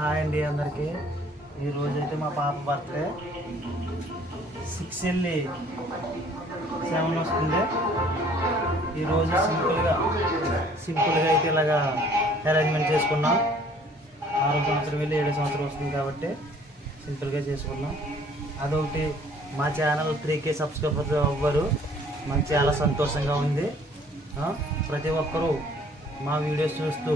Hi అండి అందరికీ. ఈరోజైతే మా పాప బర్త్డే 6 వెళ్ళి 7 వస్తుంది. ఈరోజు సింపుల్గా అయితే ఇలాగా అరేంజ్మెంట్ చేసుకున్నాం. 6వ సంవత్సరం వెళ్ళి 7వ సంవత్సరం వస్తుంది కాబట్టి సింపుల్గా చేసుకున్నాం. అదొకటి, మా ఛానల్ 3K సబ్స్క్రైబర్స్ అవ్వరు. మాకు చాలా సంతోషంగా ఉంది. ప్రతి ఒక్కరూ మా వీడియోస్ చూస్తూ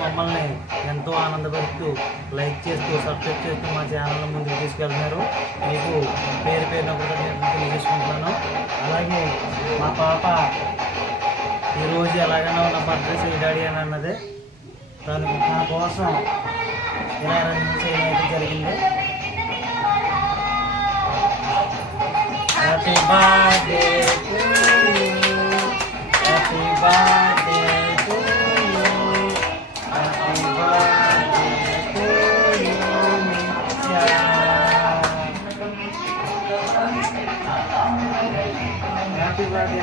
మమ్మల్ని ఎంతో ఆనందపరుస్తూ లైక్ చేస్తూ సబ్స్క్రైబ్ చేస్తూ మా ఛానల్ ముందుకు తీసుకెళ్తున్నారు. మీకు పేరు పేరున కూడా నేను తెలియజేసుకుంటున్నాను. అలాగే మా పాప ఈరోజు ఎలాగైనా నా బర్త్డే చేయడాడి అని అన్నది. తను నా కోసం ఇలా అరేంజ్మెంట్ చేయడం అయితే జరిగింది. Happy birthday to you, happy birthday to you, happy birthday to you Nithya. Happy birthday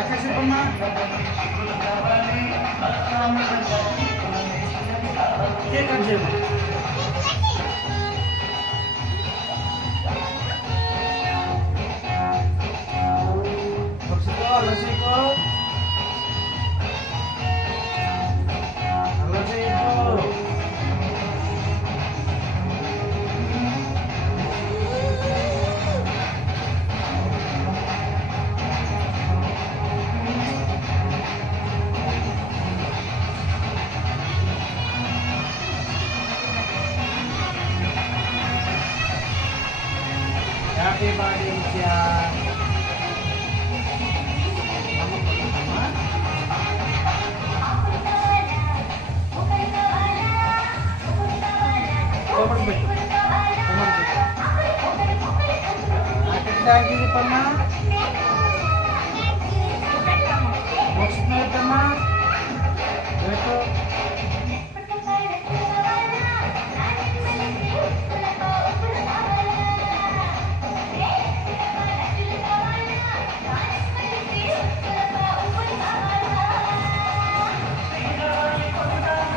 ఆకాశమ్మా. కేక్ కట్ చేయమ్మా. Happy birthday, Nisha.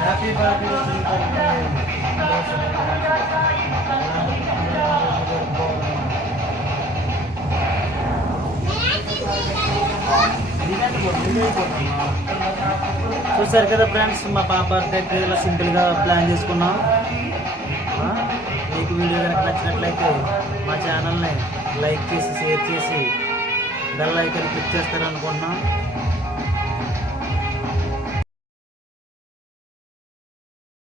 Happy birthday, చూసారు కదా ఫ్రెండ్స్, మా పాప బర్త్డే ఇలా సింపుల్గా ప్లాన్ చేసుకున్నాం. మీకు వీడియో కనుక నచ్చినట్లయితే మా ఛానల్ని లైక్ చేసి షేర్ చేసి బెల్ ఐకాన్ క్లిక్ చేస్తారనుకుంటున్నాం.